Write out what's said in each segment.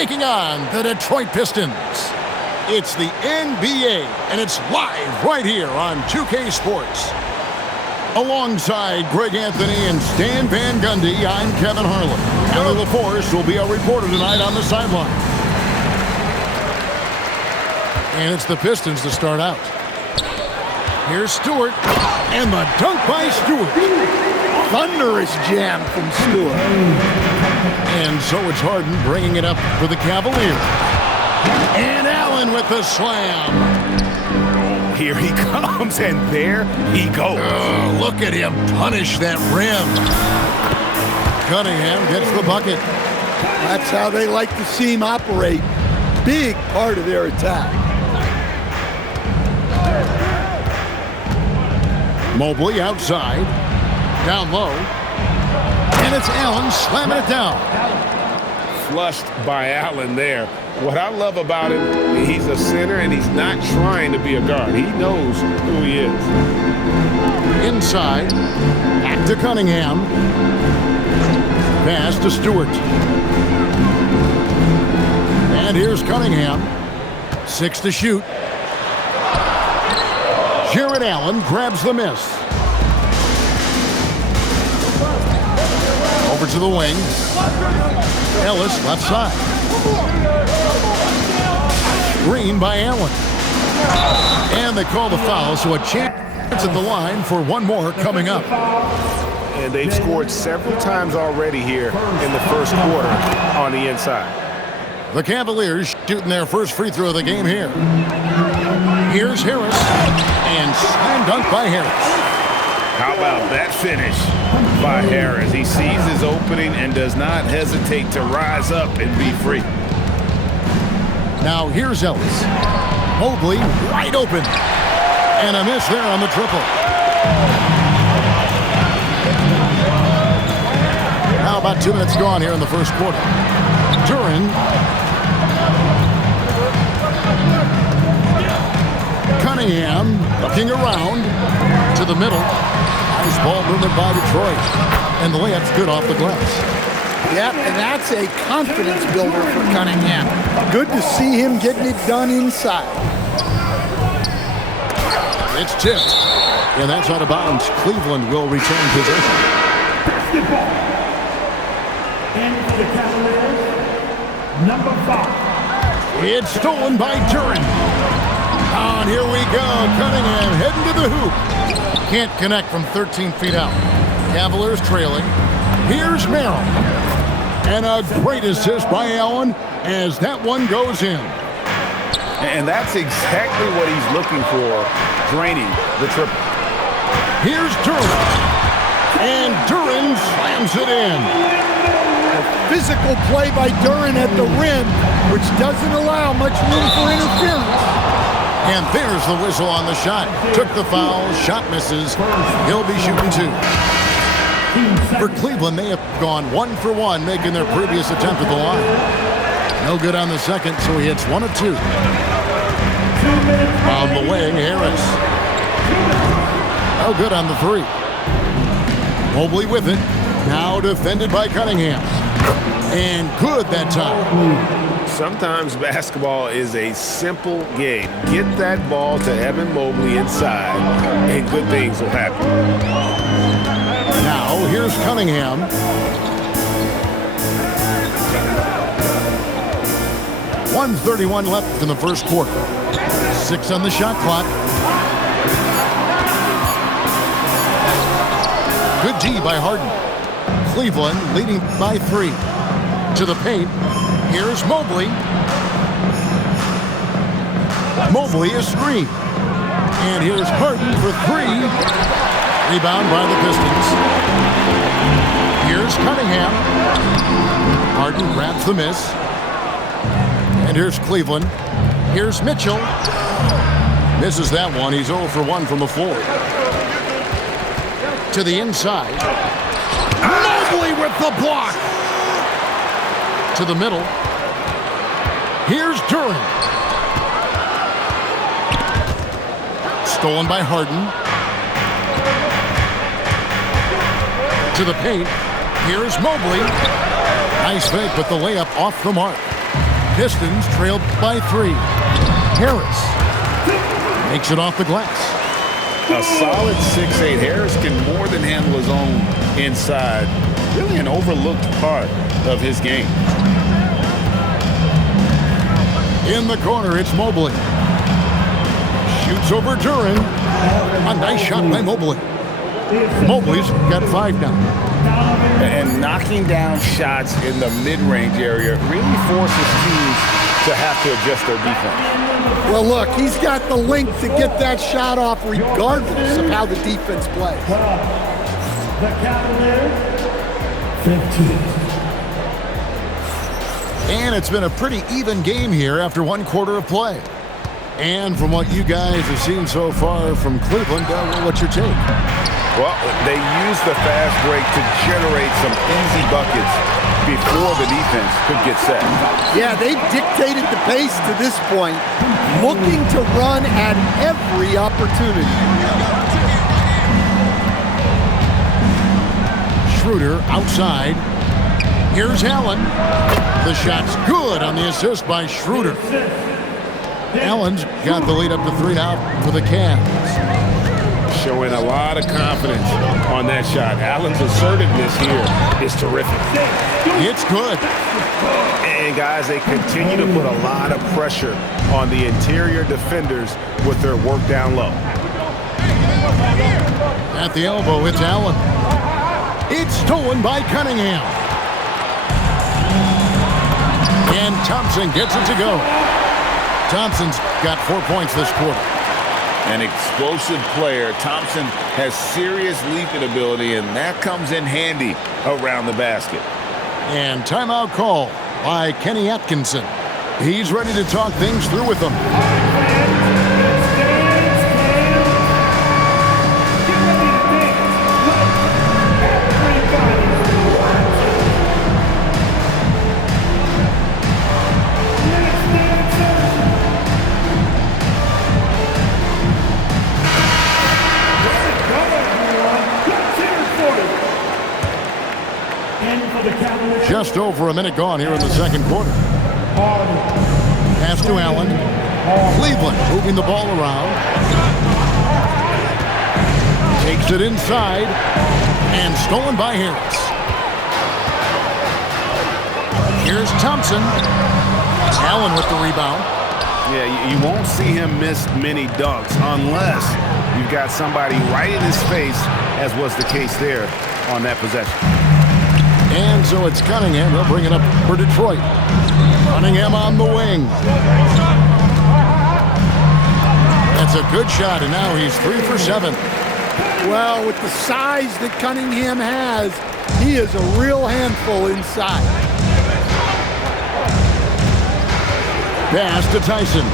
taking on the Detroit Pistons. It's the NBA, and it's live right here on 2K Sports. Alongside Greg Anthony and Stan Van Gundy, I'm Kevin Harlan. Ellie LaForce will be our reporter tonight on the sideline. And it's the Pistons to start out. Here's Stewart, and the dunk by Stewart. Thunderous jam from Stewart. And so it's Harden bringing it up for the Cavaliers. And Allen with the slam. Here he comes, and there he goes. Oh, look at him punish that rim. Cunningham gets the bucket. That's how they like to see him operate. Big part of their attack. Mobley outside. Down low. And it's Allen slamming it down. Flushed by Allen there. What I love about him, he's a center and he's not trying to be a guard. He knows who he is. Inside. Back to Cunningham. Pass to Stewart. And here's Cunningham. 6 to shoot. Jared Allen grabs the miss. Over to the wing. Ellis left side. Screen by Allen. And they call the foul, so a chance at the line for one more coming up. And they've scored several times already here in the first quarter on the inside. The Cavaliers shooting their first free throw of the game here. Here's Harris. And slam dunk by Harris. How about that finish by Harris? He sees his opening and does not hesitate to rise up and be free. Now here's Ellis. Mobley wide open. And a miss there on the triple. Now about 2 minutes gone here in the first quarter. Duren. Cunningham looking around to the middle. Nice ball movement by Detroit. And the layup's good off the glass. Yep, and that's a confidence builder for Cunningham. Good to see him getting it done inside. It's tipped. And that's out of bounds. Cleveland will return possession. Basketball. And for the Cavaliers, number 5. It's stolen by Duren. On, here we go. Cunningham heading to the hoop. Can't connect from 13 feet out. Cavaliers trailing. Here's Merrill. And a great assist by Allen as that one goes in. And that's exactly what he's looking for, draining the triple. Here's Duren. And Duren slams it in. A physical play by Duren at the rim, which doesn't allow much room for interference. And there's the whistle on the shot. Took the foul. Shot misses. He'll be shooting 2. For Cleveland, they have gone 1 for 1, making their previous attempt at the line. No good on the second, so he hits 1 of 2. On the wing, Harris. No good on the 3. Mobley with it. Now defended by Cunningham. And good that time. Sometimes basketball is a simple game. Get that ball to Evan Mobley inside, and good things will happen. Now, here's Cunningham. .131 left in the first quarter. 6 on the shot clock. Good D by Harden. Cleveland leading by 3. To the paint. Here's Mobley. Mobley is screen. And here's Harden for 3. Rebound by the Pistons. Here's Cunningham. Harden grabs the miss. And here's Cleveland. Here's Mitchell. Misses that one. He's 0 for 1 from the floor. To the inside. Mobley with the block. To the middle. Here's Duren. Stolen by Harden. To the paint. Here's Mobley. Nice fake, but the layup off the mark. Pistons trailed by 3. Harris makes it off the glass. A solid 6'8". Harris can more than handle his own inside. Really an overlooked part of his game. In the corner, it's Mobley. Shoots over Duran. A nice shot by Mobley. Mobley's got 5 now. And knocking down shots in the mid-range area really forces teams to have to adjust their defense. Well, look, he's got the length to get that shot off regardless of how the defense plays. The Cavaliers, 15. And it's been a pretty even game here after 1 quarter of play. And from what you guys have seen so far from Cleveland, what's your take? Well, they used the fast break to generate some easy buckets before the defense could get set. Yeah, they've dictated the pace to this point, looking to run at every opportunity. Schroeder outside. Here's Allen. The shot's good on the assist by Schroeder. Allen's got the lead up to 3 now for the Cavs. Showing a lot of confidence on that shot. Allen's assertiveness here is terrific. It's good. And guys, they continue to put a lot of pressure on the interior defenders with their work down low. At the elbow, it's Allen. It's stolen by Cunningham. And Thompson gets it to go. Thompson's got 4 points this quarter. An explosive player. Thompson has serious leaping ability, and that comes in handy around the basket. And timeout call by Kenny Atkinson. He's ready to talk things through with them. Just over a minute gone here in the second quarter. Pass to Allen. Cleveland moving the ball around. Takes it inside. And stolen by Harris. Here's Thompson. Allen with the rebound. Yeah, you won't see him miss many dunks unless you've got somebody right in his face, as was the case there on that possession. And so it's Cunningham. They'll bring it up for Detroit. Cunningham on the wing. That's a good shot, and now he's 3 for 7. Well, with the size that Cunningham has, he is a real handful inside. Pass to Tyson.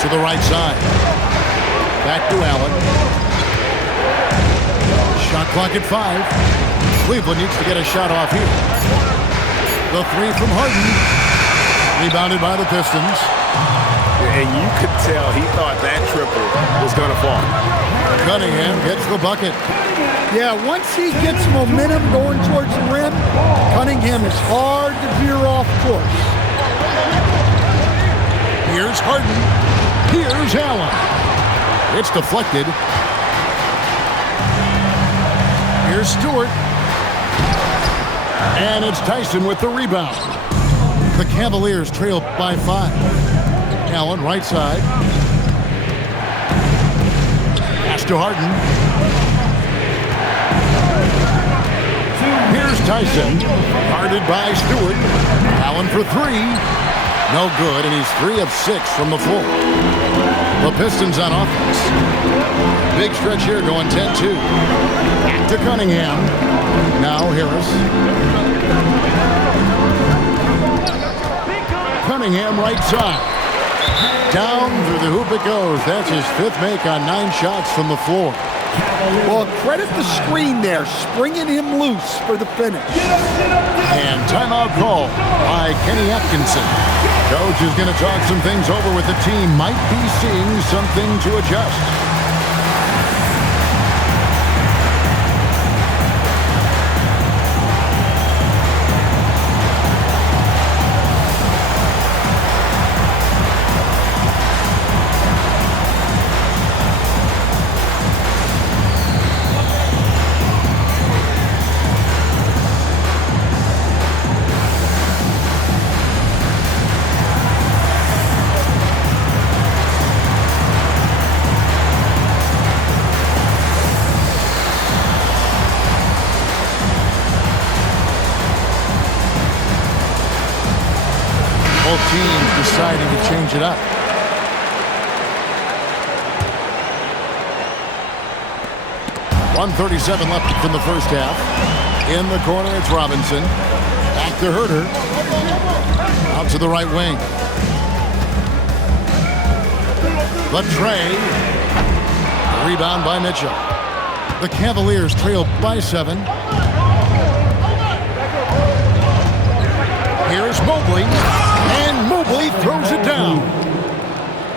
To the right side. Back to Allen. Shot clock at 5. Cleveland needs to get a shot off here. The 3 from Harden. Rebounded by the Pistons. And you could tell he thought that triple was going to fall. Cunningham gets the bucket. Yeah, once he gets momentum going towards the rim, Cunningham is hard to veer off course. Here's Harden. Here's Allen. It's deflected. Here's Stewart. And it's Tyson with the rebound. The Cavaliers trail by 5. Allen, right side. Pass to Harden. Here's Tyson. Guarded by Stewart. Allen for 3. No good, and he's 3 of 6 from the floor. The Pistons on offense. Big stretch here going 10-2. Back to Cunningham. Now Harris. Cunningham right side. Down through the hoop it goes. That's his 5th make on 9 shots from the floor. Well, credit the screen there, springing him loose for the finish. And timeout call by Kenny Atkinson. Coach is going to talk some things over with the team. Might be seeing something to adjust. Both teams deciding to change it up. .137 left in the first half. In the corner, it's Robinson. Back to Herter. Out to the right wing. Latrey. Rebound by Mitchell. The Cavaliers trail by 7. Here's Mobley. And Mobley throws it down.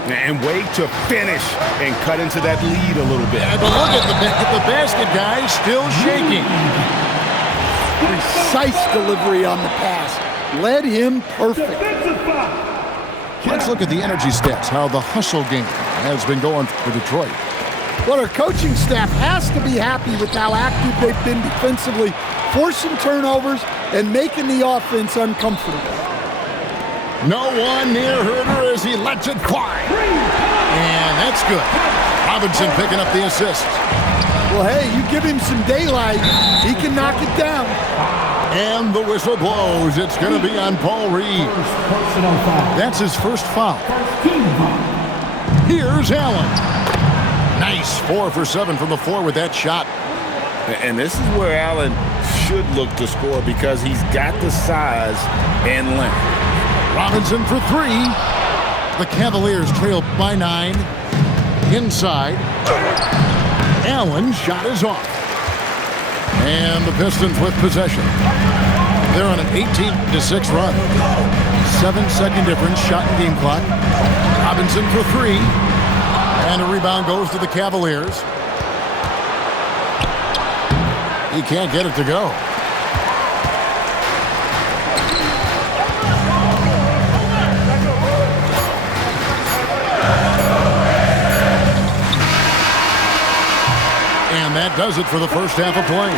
And wait to finish and cut into that lead a little bit. Yeah, but look at the basket, guys, still shaking. Precise delivery on the pass. Led him perfect. Let's look at the energy stats, how the hustle game has been going for Detroit. Well, our coaching staff has to be happy with how active they've been defensively, forcing turnovers and making the offense uncomfortable. No one near Herter as he lets it fly. And that's good. Robinson picking up the assist. Well, hey, you give him some daylight, he can knock it down. And the whistle blows. It's going to be on Paul Reed. That's his first foul. Here's Allen. Nice 4 for 7 from the floor with that shot. And this is where Allen should look to score because he's got the size and length. Robinson for 3. The Cavaliers trail by 9. Inside. Allen's shot is off. And the Pistons with possession. They're on an 18-6 run. 7-second difference, shot and game clock. Robinson for 3. And a rebound goes to the Cavaliers. He can't get it to go. And that does it for the first half of play.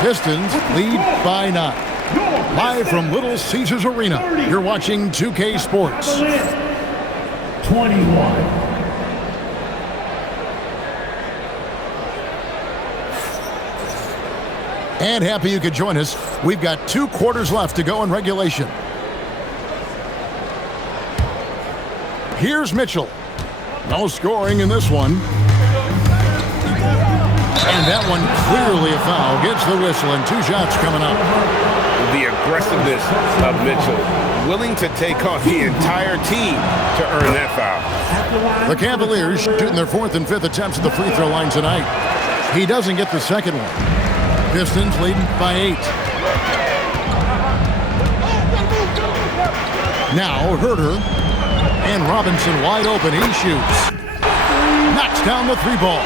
Pistons lead by 9. Live from Little Caesars Arena, you're watching 2K Sports. 21. And happy you could join us. We've got 2 quarters left to go in regulation. Here's Mitchell. No scoring in this one. And that one clearly a foul. Gets the whistle and 2 shots coming up. The aggressiveness of Mitchell, willing to take on the entire team to earn that foul. The Cavaliers shooting their 4th and 5th attempts at the free throw line tonight. He doesn't get the second one. Pistons leading by 8. Now Herter and Robinson wide open. He shoots. Knocks down the 3 ball.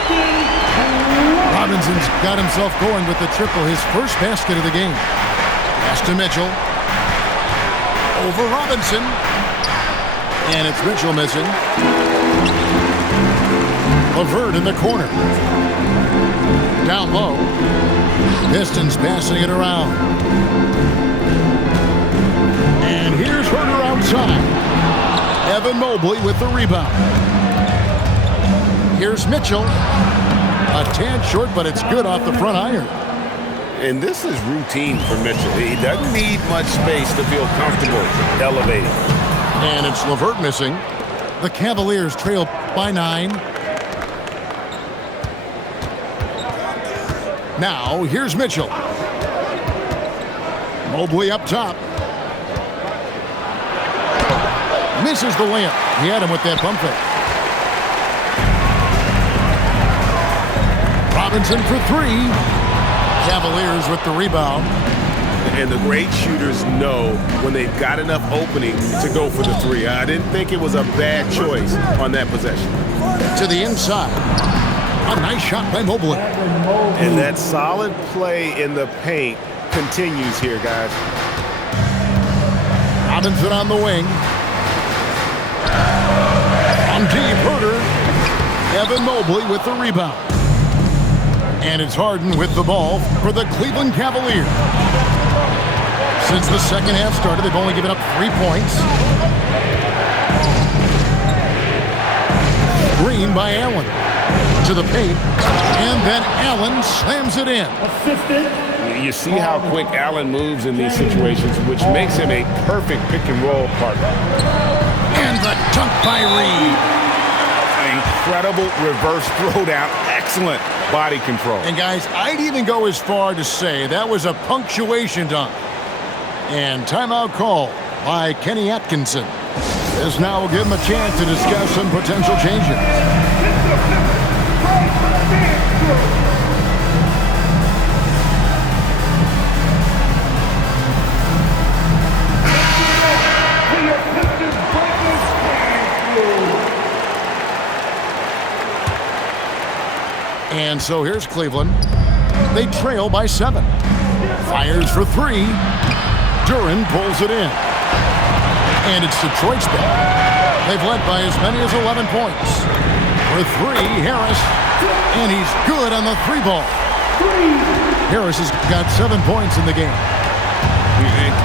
Robinson's got himself going with the triple, his first basket of the game. Pass to Mitchell. Over Robinson. And it's Mitchell missing. LeVert in the corner. Down low. Pistons passing it around. And here's Herter outside. Evan Mobley with the rebound. Here's Mitchell. A tad short, but it's good off the front iron. And this is routine for Mitchell. He doesn't need much space to feel comfortable elevating. And it's LeVert missing. The Cavaliers trail by 9. Now, here's Mitchell. Mobley up top. Misses the layup. He had him with that pump fake. Robinson for 3. Cavaliers with the rebound. And the great shooters know when they've got enough opening to go for the 3. I didn't think it was a bad choice on that possession. To the inside. A nice shot by Mobley. And that solid play in the paint continues here, guys. Robinson on the wing. On deep, Herter. Evan Mobley with the rebound. And it's Harden with the ball for the Cleveland Cavaliers. Since the second half started, they've only given up 3 points. Green by Allen. To the paint. And then Allen slams it in. Assisted. You see how quick Allen moves in these situations, which makes him a perfect pick-and-roll partner. And the dunk by Reed. Incredible reverse throwdown. Excellent body control. And guys, I'd even go as far to say that was a punctuation dunk. And timeout call by Kenny Atkinson. This now will give him a chance to discuss some potential changes. And so here's Cleveland. They trail by 7. Fires for 3. Duran pulls it in. And it's Detroit's bet. They've led by as many as 11 points. For 3, Harris. And he's good on the 3 ball. Harris has got 7 points in the game.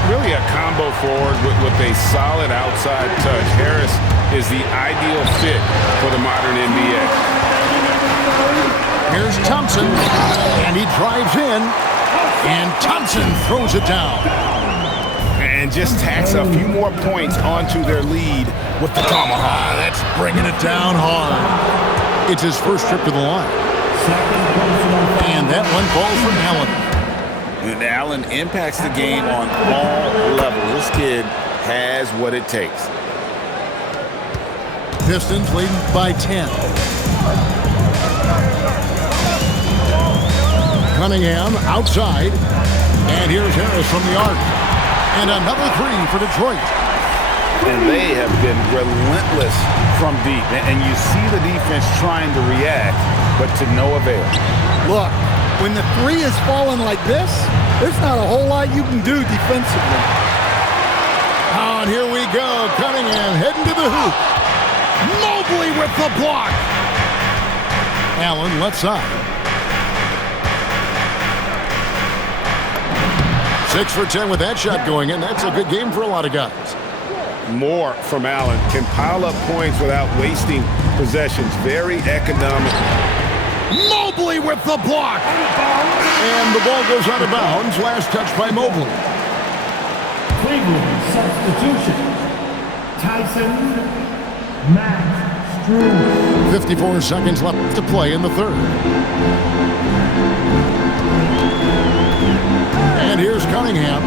Really a combo forward with a solid outside touch. Harris is the ideal fit for the modern NBA. Here's Thompson, and he drives in, and Thompson throws it down. And just tacks a few more points onto their lead with the tomahawk. That's bringing it down hard. It's his first trip to the line. And that one falls from Allen. And Allen impacts the game on all levels. This kid has what it takes. Pistons leading by 10. Cunningham outside, and here's Harris from the arc, and another 3 for Detroit. And they have been relentless from deep, and you see the defense trying to react, but to no avail. Look, when the 3 is falling like this, there's not a whole lot you can do defensively. Oh, and here we go. Cunningham heading to the hoop. Mobley with the block. Allen left side. 6 for 10 with that shot going in. That's a good game for a lot of guys. More from Allen. Can pile up points without wasting possessions. Very economic. Mobley with the block. And the ball goes out of bounds. Last touch by Mobley. Cleveland substitution. Tyson Max Strus. 54 seconds left to play in the third. And here's Cunningham.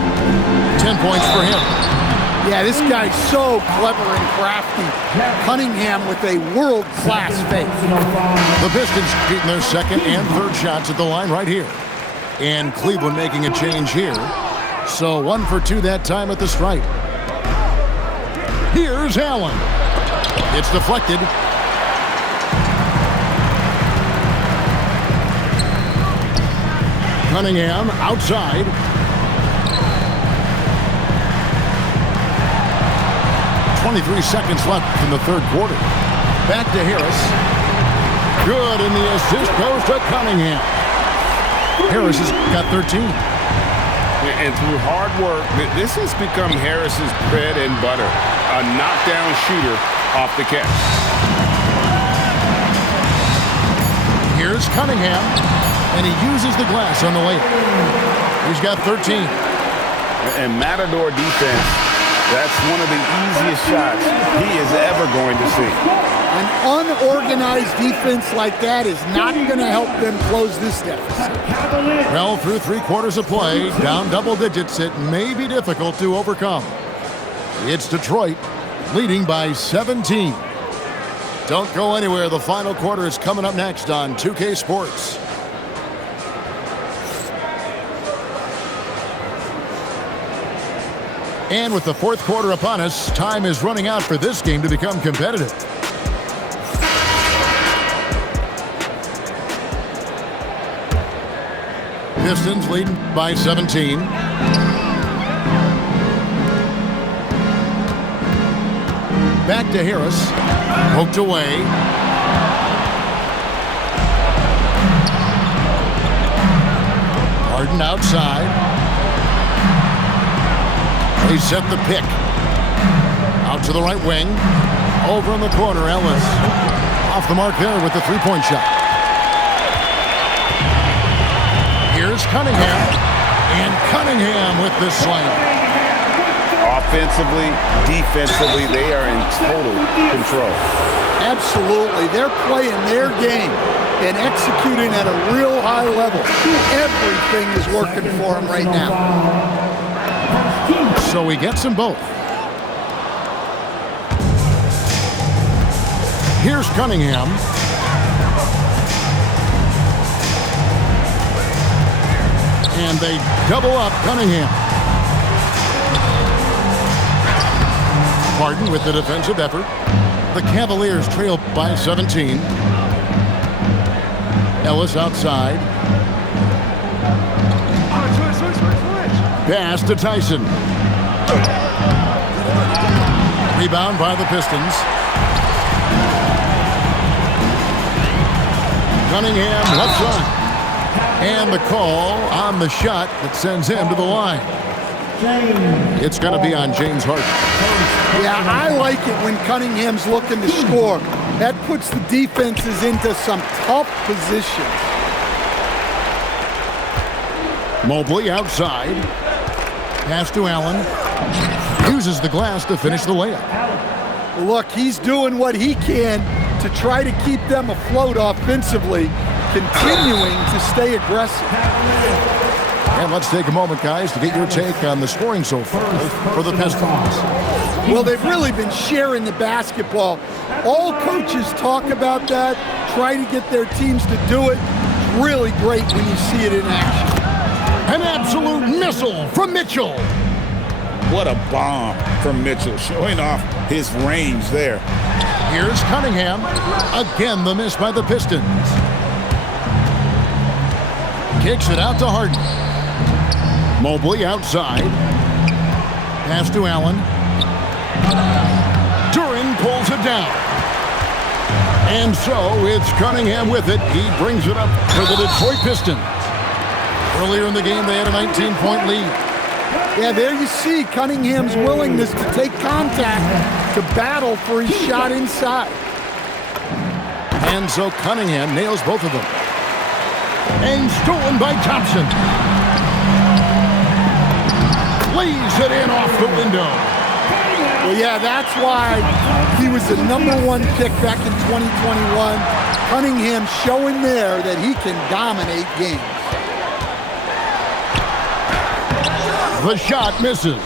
10 points for him. Yeah, this guy's so clever and crafty. Cunningham with a world-class fake. The Pistons beating their second and third shots at the line right here. And Cleveland making a change here. So 1 for 2 that time at the stripe. Here's Allen. It's deflected. Cunningham outside. .23 seconds left in the third quarter. Back to Harris. Good, and the assist goes to Cunningham. Harris has got 13. And through hard work, this has become Harris's bread and butter. A knockdown shooter off the catch. Here's Cunningham, and he uses the glass on the layup. He's got 13. And Matador defense, that's one of the easiest shots he is ever going to see. An unorganized defense like that is not going to help them close this deficit. Well, through 3 quarters of play, down double digits, it may be difficult to overcome. It's Detroit leading by 17. Don't go anywhere. The final quarter is coming up next on 2K Sports. And with the fourth quarter upon us, time is running out for this game to become competitive. Pistons leading by 17. Back to Harris. Poked away. Harden outside. They set the pick. Out to the right wing. Over in the corner, Ellis. Off the mark there with the three-point shot. Here's Cunningham. And Cunningham with the slam. Offensively, defensively, they are in total control. Absolutely. They're playing their game and executing at a real high level. Everything is working for them right now. So he gets them both. Here's Cunningham. And they double up Cunningham. Harden with the defensive effort. The Cavaliers trail by 17. Ellis outside. Pass to Tyson. Rebound by the Pistons. Cunningham left side. And the call on the shot that sends him to the line. It's going to be on James Harden. Yeah, I like it when Cunningham's looking to score. That puts the defenses into some tough positions. Mobley outside. Pass to Allen. Uses the glass to finish the layup. Look, he's doing what he can to try to keep them afloat offensively, continuing to stay aggressive. And let's take a moment, guys, to get your take on the scoring so far for the Pistons. Well, they've really been sharing the basketball. All coaches talk about that, try to get their teams to do it. It's really great when you see it in action. An absolute missile from Mitchell. What a bomb from Mitchell, showing off his range there. Here's Cunningham. Again, the miss by the Pistons. Kicks it out to Harden. Mobley outside. Pass to Allen. Duran pulls it down. And so it's Cunningham with it. He brings it up for the Detroit Pistons. Earlier in the game, they had a 19-point lead. Yeah, there you see Cunningham's willingness to take contact, to battle for his shot inside. And so Cunningham nails both of them. And stolen by Thompson. Lays it in off the window. Well, yeah, that's why he was the #1 pick back in 2021. Cunningham showing there that he can dominate games. The shot misses.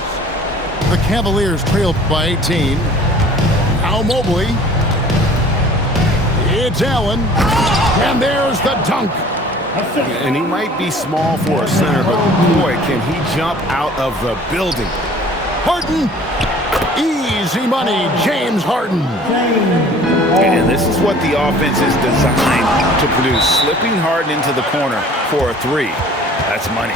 The Cavaliers trail by 18. Now Mobley. It's Allen. And there's the dunk. And he might be small for a center, but boy, can he jump out of the building. Harden. Easy money, James Harden. And this is what the offense is designed to produce. Slipping Harden into the corner for a three. That's money.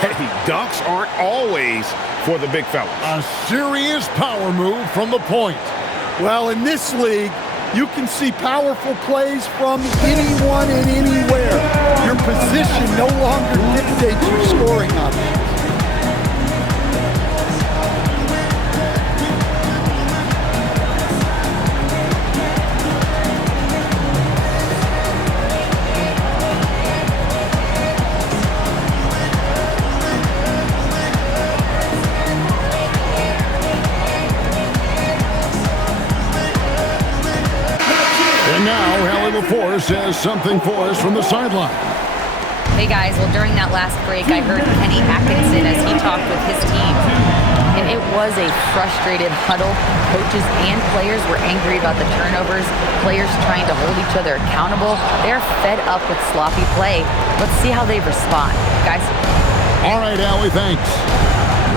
Hey, dunks aren't always for the big fellas. A serious power move from the point. Well, in this league, you can see powerful plays from anyone and anywhere. Your position no longer dictates your scoring options. Says something for us from the sideline. Hey guys, well during that last break I heard Kenny Atkinson as he talked with his team. And it was a frustrated huddle. Coaches and players were angry about the turnovers. Players trying to hold each other accountable. They're fed up with sloppy play. Let's see how they respond. Guys? All right, Allie, thanks.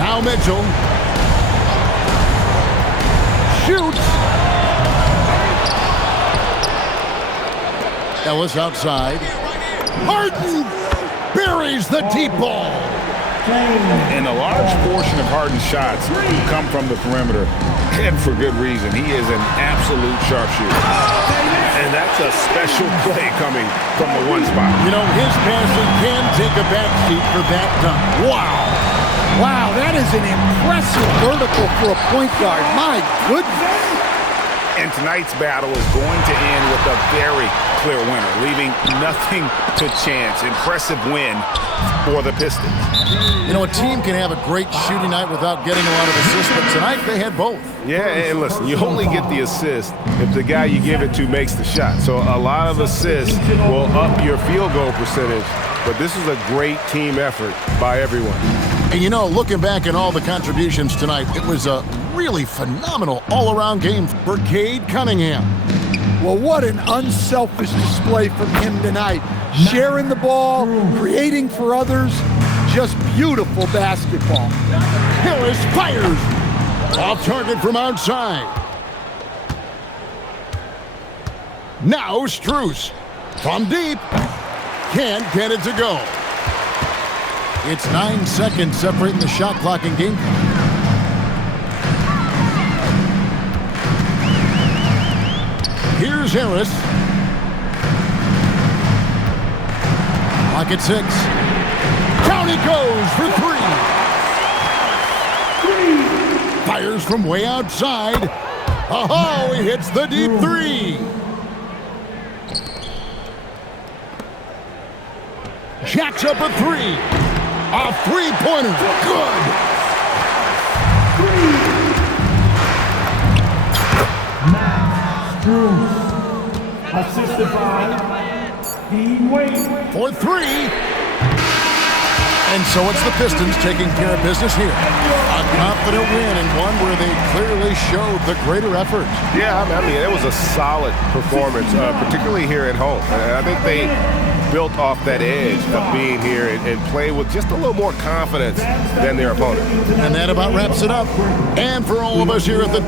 Now Mitchell. Shoots. Ellis outside. Harden buries the deep ball. And a large portion of Harden's shots come from the perimeter, and for good reason. He is an absolute sharpshooter. And that's a special play coming from the one spot. You know, his passing can take a backseat for that dunk. Wow. Wow, that is an impressive vertical for a point guard. My goodness. And tonight's battle is going to end with a very clear winner, leaving nothing to chance. Impressive win for the Pistons. You know, a team can have a great shooting night without getting a lot of assists, but tonight they had both. Yeah, and listen, you only get the assist if the guy you give it to makes the shot. So a lot of assists will up your field goal percentage, but this is a great team effort by everyone. And you know, looking back at all the contributions tonight, it was a really phenomenal all-around game for Cade Cunningham. Well, what an unselfish display from him tonight. Sharing the ball, creating for others, just beautiful basketball. Harris fires. Off target from outside. Now Strus. From deep. Can't get it to go. It's 9 seconds separating the shot clock and game clock. Here's Harris. Clock at 6. Down he goes for 3. Fires from way outside. Oh, he hits the deep 3. Jacks up a 3. A three-pointer. Good. Assisted by Dean Wade. For 3. And so it's the Pistons taking care of business here. A confident win and one where they clearly showed the greater effort. Yeah, I mean, it was a solid performance, particularly here at home. And I think they built off that edge of being here and play with just a little more confidence than their opponent. And that about wraps it up. And for all of us here at the